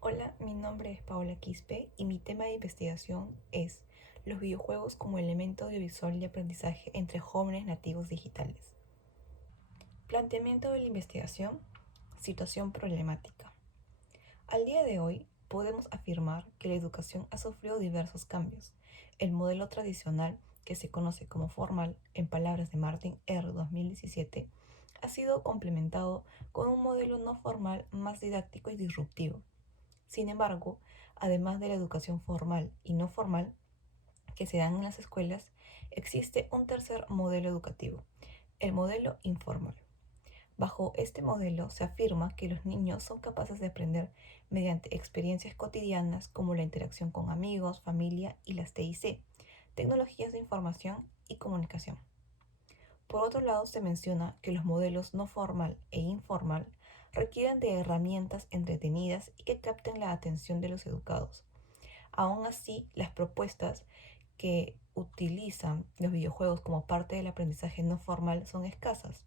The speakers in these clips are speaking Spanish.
Hola, mi nombre es Paola Quispe y mi tema de investigación es los videojuegos como elemento audiovisual de aprendizaje entre jóvenes nativos digitales. Planteamiento de la investigación, situación problemática. Al día de hoy, podemos afirmar que la educación ha sufrido diversos cambios. El modelo tradicional, que se conoce como formal, en palabras de Martin R. 2017, ha sido complementado con un modelo no formal más didáctico y disruptivo. Sin embargo, además de la educación formal y no formal que se dan en las escuelas, existe un tercer modelo educativo, el modelo informal. Bajo este modelo se afirma que los niños son capaces de aprender mediante experiencias cotidianas como la interacción con amigos, familia y las TIC, tecnologías de información y comunicación. Por otro lado, se menciona que los modelos no formal e informal requieren de herramientas entretenidas y que capten la atención de los educados. Aún así, las propuestas que utilizan los videojuegos como parte del aprendizaje no formal son escasas,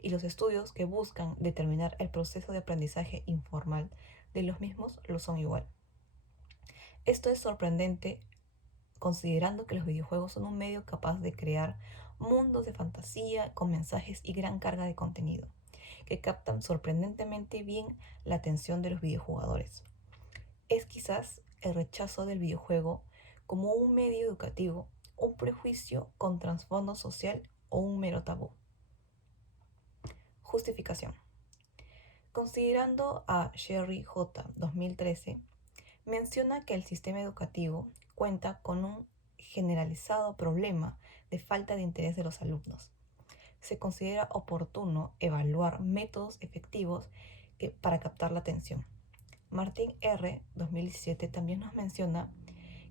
y los estudios que buscan determinar el proceso de aprendizaje informal de los mismos lo son igual. Esto es sorprendente considerando que los videojuegos son un medio capaz de crear mundos de fantasía con mensajes y gran carga de contenido, que captan sorprendentemente bien la atención de los videojugadores. Es quizás el rechazo del videojuego como un medio educativo, un prejuicio con trasfondo social o un mero tabú. Justificación. Considerando a Sherry J. 2013, menciona que el sistema educativo cuenta con un generalizado problema de falta de interés de los alumnos. Se considera oportuno evaluar métodos efectivos para captar la atención. Martin R. 2017 también nos menciona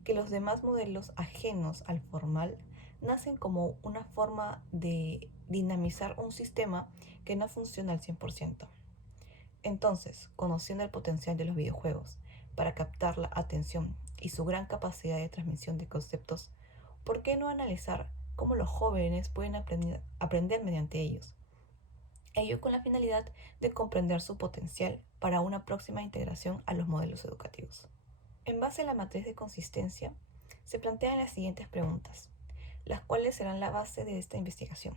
que los demás modelos ajenos al formal nacen como una forma de dinamizar un sistema que no funciona al 100%. Entonces, conociendo el potencial de los videojuegos para captar la atención y su gran capacidad de transmisión de conceptos, ¿por qué no analizar cómo los jóvenes pueden aprender mediante ellos? Ello con la finalidad de comprender su potencial para una próxima integración a los modelos educativos. En base a la matriz de consistencia, se plantean las siguientes preguntas, las cuales serán la base de esta investigación.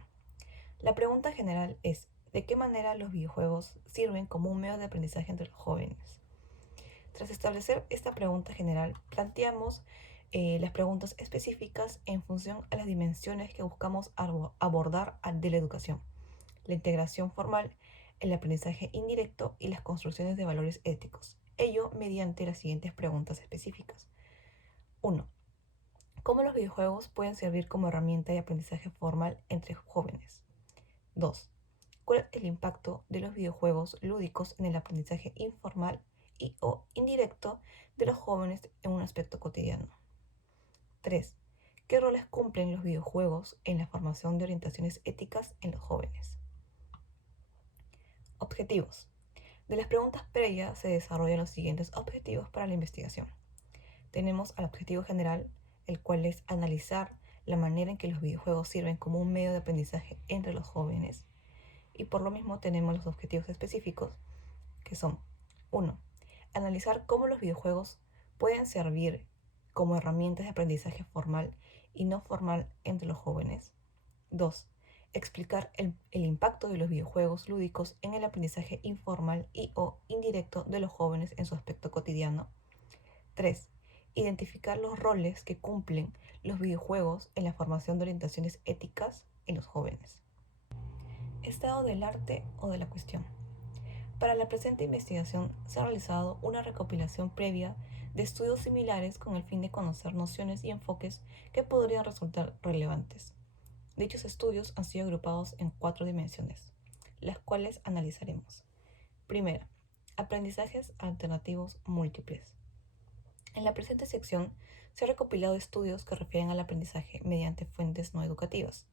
La pregunta general es, ¿de qué manera los videojuegos sirven como un medio de aprendizaje entre los jóvenes? Tras establecer esta pregunta general, planteamos las preguntas específicas en función a las dimensiones que buscamos abordar de la educación, la integración formal, el aprendizaje indirecto y las construcciones de valores éticos. Ello mediante las siguientes preguntas específicas. 1. ¿Cómo los videojuegos pueden servir como herramienta de aprendizaje formal entre jóvenes? 2. ¿Cuál es el impacto de los videojuegos lúdicos en el aprendizaje informal y o indirecto de los jóvenes en un aspecto cotidiano? 3. ¿Qué roles cumplen los videojuegos en la formación de orientaciones éticas en los jóvenes? Objetivos. De las preguntas previas se desarrollan los siguientes objetivos para la investigación. Tenemos al objetivo general, el cual es analizar la manera en que los videojuegos sirven como un medio de aprendizaje entre los jóvenes. Y por lo mismo tenemos los objetivos específicos, que son 1. Analizar cómo los videojuegos pueden servir como herramientas de aprendizaje formal y no formal entre los jóvenes. 2. Explicar el impacto de los videojuegos lúdicos en el aprendizaje informal y o indirecto de los jóvenes en su aspecto cotidiano. 3. Identificar los roles que cumplen los videojuegos en la formación de orientaciones éticas en los jóvenes. Estado del arte o de la cuestión. Para la presente investigación se ha realizado una recopilación previa de estudios similares con el fin de conocer nociones y enfoques que podrían resultar relevantes. Dichos estudios han sido agrupados en 4 dimensiones, las cuales analizaremos. Primera, aprendizajes alternativos múltiples. En la presente sección se han recopilado estudios que refieren al aprendizaje mediante fuentes no educativas.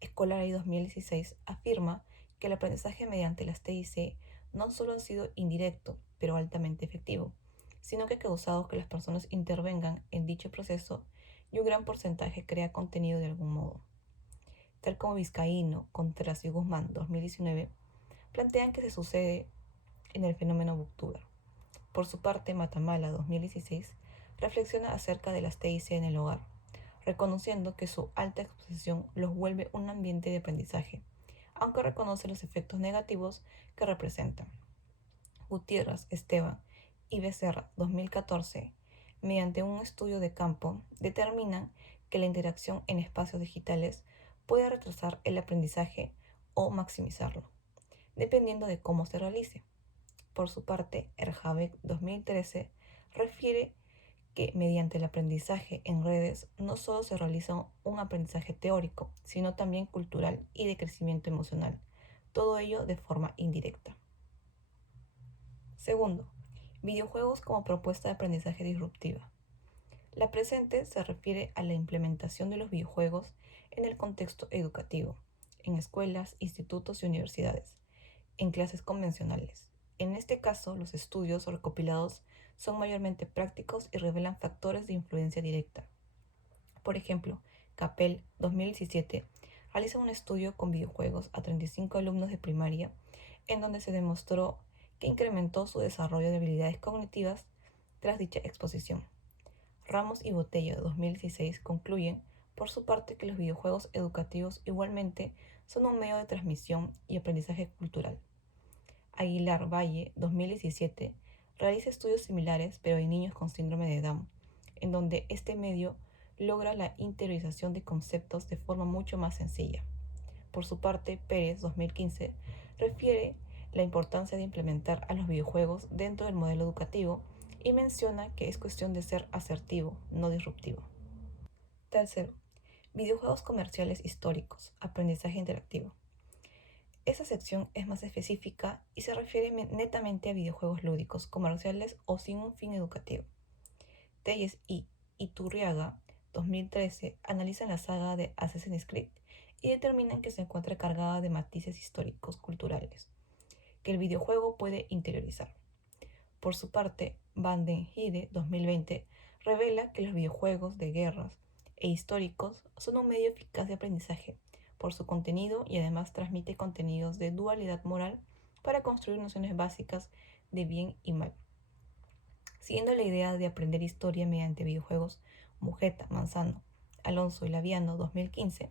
Escolari 2016 afirma que el aprendizaje mediante las TIC no solo ha sido indirecto, pero altamente efectivo, sino que ha causado que las personas intervengan en dicho proceso y un gran porcentaje crea contenido de algún modo. Tal como Vizcaíno, Contreras y Guzmán 2019 plantean que se sucede en el fenómeno Booktuber. Por su parte, Matamala 2016 reflexiona acerca de las TIC en el hogar, reconociendo que su alta exposición los vuelve un ambiente de aprendizaje, aunque reconoce los efectos negativos que representan. Gutiérrez, Esteban y Becerra 2014, mediante un estudio de campo, determinan que la interacción en espacios digitales puede retrasar el aprendizaje o maximizarlo, dependiendo de cómo se realice. Por su parte, Erjavec 2013 refiere que mediante el aprendizaje en redes no solo se realiza un aprendizaje teórico, sino también cultural y de crecimiento emocional, todo ello de forma indirecta. Segundo, videojuegos como propuesta de aprendizaje disruptiva. La presente se refiere a la implementación de los videojuegos en el contexto educativo, en escuelas, institutos y universidades, en clases convencionales. En este caso, los estudios recopilados son mayormente prácticos y revelan factores de influencia directa. Por ejemplo, Capel 2017 realiza un estudio con videojuegos a 35 alumnos de primaria, en donde se demostró que incrementó su desarrollo de habilidades cognitivas tras dicha exposición. Ramos y Botella de 2016 concluyen, por su parte, que los videojuegos educativos igualmente son un medio de transmisión y aprendizaje cultural. Aguilar Valle 2017 realiza estudios similares, pero en niños con síndrome de Down, en donde este medio logra la interiorización de conceptos de forma mucho más sencilla. Por su parte, Pérez 2015 refiere la importancia de implementar a los videojuegos dentro del modelo educativo y menciona que es cuestión de ser asertivo, no disruptivo. Tercero, videojuegos comerciales históricos, aprendizaje interactivo. Esa sección es más específica y se refiere netamente a videojuegos lúdicos, comerciales o sin un fin educativo. Telles y Iturriaga 2013 analizan la saga de Assassin's Creed y determinan que se encuentra cargada de matices históricos culturales que el videojuego puede interiorizar. Por su parte, Van den Hide 2020 revela que los videojuegos de guerras e históricos son un medio eficaz de aprendizaje por su contenido y además transmite contenidos de dualidad moral para construir nociones básicas de bien y mal. Siguiendo la idea de aprender historia mediante videojuegos, Mujeta, Manzano, Alonso y Laviano 2015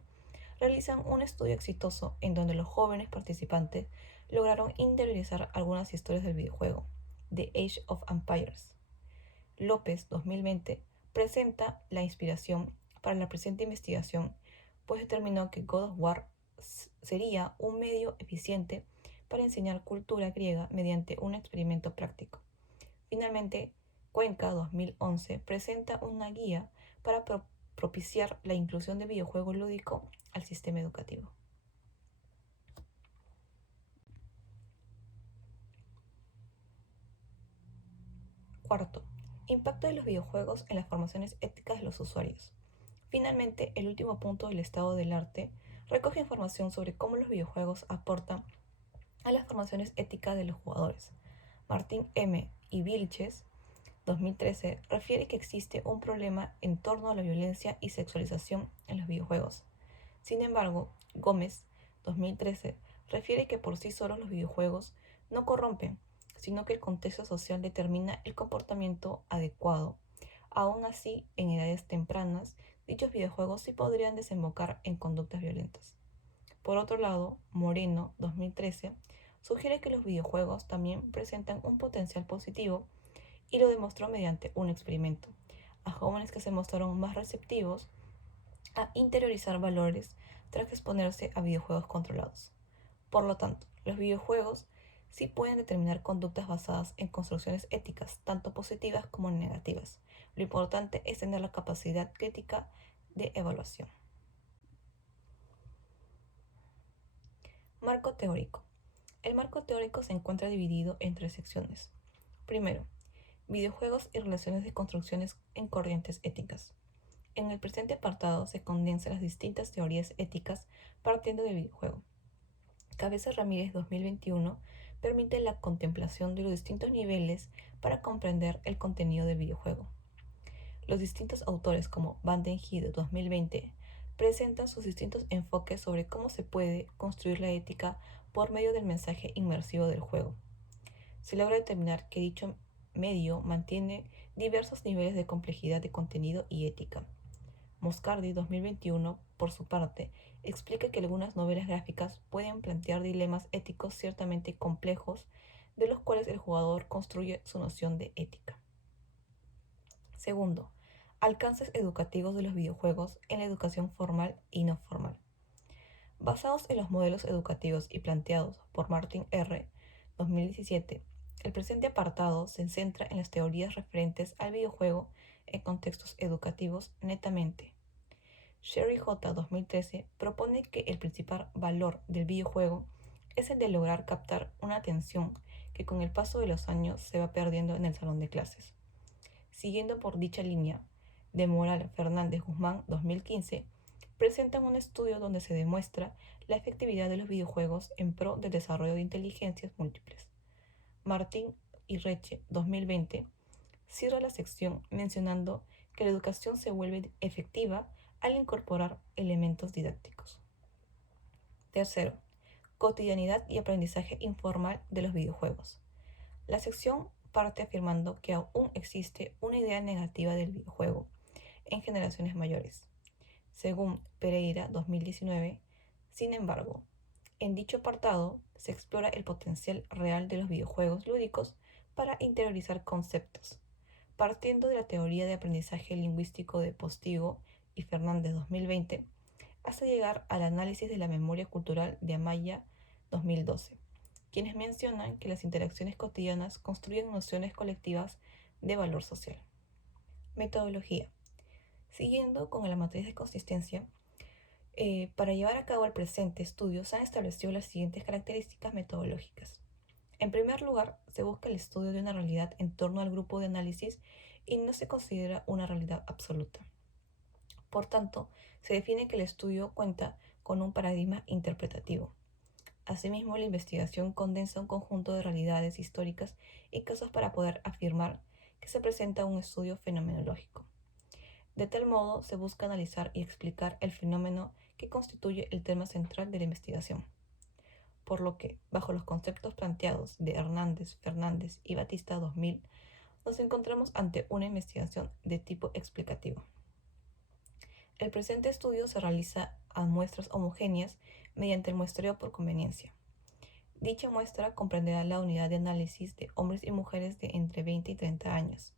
realizan un estudio exitoso en donde los jóvenes participantes lograron interiorizar algunas historias del videojuego, The Age of Empires. López 2020 presenta la inspiración para la presente investigación, pues determinó que God of War sería un medio eficiente para enseñar cultura griega mediante un experimento práctico. Finalmente, Cuenca 2011 presenta una guía para propiciar la inclusión de videojuego lúdico al sistema educativo. Cuarto, impacto de los videojuegos en las formaciones éticas de los usuarios. Finalmente, el último punto del estado del arte recoge información sobre cómo los videojuegos aportan a las formaciones éticas de los jugadores. Martín M. y Vilches 2013 refiere que existe un problema en torno a la violencia y sexualización en los videojuegos. Sin embargo, Gómez 2013 refiere que por sí solos los videojuegos no corrompen, sino que el contexto social determina el comportamiento adecuado. Aún así, en edades tempranas, dichos videojuegos sí podrían desembocar en conductas violentas. Por otro lado, Moreno 2013 sugiere que los videojuegos también presentan un potencial positivo y lo demostró mediante un experimento, a jóvenes que se mostraron más receptivos a interiorizar valores tras exponerse a videojuegos controlados. Por lo tanto, los videojuegos sí pueden determinar conductas basadas en construcciones éticas, tanto positivas como negativas. Lo importante es tener la capacidad crítica de evaluación. Marco teórico. El marco teórico se encuentra dividido en tres secciones. Primero, videojuegos y relaciones de construcciones en corrientes éticas. En el presente apartado se condensan las distintas teorías éticas partiendo del videojuego. Cabeza Ramírez 2021 permite la contemplación de los distintos niveles para comprender el contenido del videojuego. Los distintos autores como Van den Hide 2020 presentan sus distintos enfoques sobre cómo se puede construir la ética por medio del mensaje inmersivo del juego. Se logra determinar que dicho medio mantiene diversos niveles de complejidad de contenido y ética. Moscardi 2021, por su parte, explica que algunas novelas gráficas pueden plantear dilemas éticos ciertamente complejos, de los cuales el jugador construye su noción de ética. Segundo, alcances educativos de los videojuegos en la educación formal y no formal. Basados en los modelos educativos y planteados por Martin R. 2017, el presente apartado se centra en las teorías referentes al videojuego en contextos educativos netamente. Sherry J. 2013 propone que el principal valor del videojuego es el de lograr captar una atención que con el paso de los años se va perdiendo en el salón de clases. Siguiendo por dicha línea, de Moral Fernández Guzmán 2015 presentan un estudio donde se demuestra la efectividad de los videojuegos en pro del desarrollo de inteligencias múltiples. Martín y Reche 2020 cierra la sección mencionando que la educación se vuelve efectiva al incorporar elementos didácticos. Tercero, cotidianidad y aprendizaje informal de los videojuegos. La sección parte afirmando que aún existe una idea negativa del videojuego en generaciones mayores. Según Pereira 2019, sin embargo, en dicho apartado se explora el potencial real de los videojuegos lúdicos para interiorizar conceptos, partiendo de la teoría de aprendizaje lingüístico de Postigo y Fernández 2020, hasta llegar al análisis de la memoria cultural de Amaya 2012, quienes mencionan que las interacciones cotidianas construyen nociones colectivas de valor social. Metodología. Siguiendo con la matriz de consistencia, para llevar a cabo el presente estudio se han establecido las siguientes características metodológicas. En primer lugar, se busca el estudio de una realidad en torno al grupo de análisis y no se considera una realidad absoluta. Por tanto, se define que el estudio cuenta con un paradigma interpretativo. Asimismo, la investigación condensa un conjunto de realidades históricas y casos para poder afirmar que se presenta un estudio fenomenológico. De tal modo, se busca analizar y explicar el fenómeno que constituye el tema central de la investigación. Por lo que, bajo los conceptos planteados de Hernández, Fernández y Batista 2000, nos encontramos ante una investigación de tipo explicativo. El presente estudio se realiza a muestras homogéneas mediante el muestreo por conveniencia. Dicha muestra comprenderá la unidad de análisis de hombres y mujeres de entre 20 y 30 años.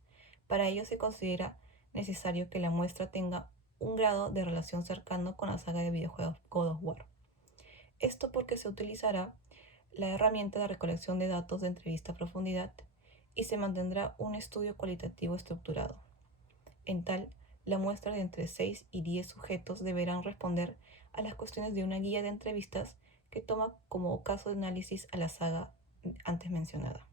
Para ello se considera necesario que la muestra tenga un grado de relación cercano con la saga de videojuegos God of War. Esto porque se utilizará la herramienta de recolección de datos de entrevista a profundidad y se mantendrá un estudio cualitativo estructurado. En tal, la muestra de entre 6 y 10 sujetos deberán responder a las cuestiones de una guía de entrevistas que toma como caso de análisis a la saga antes mencionada.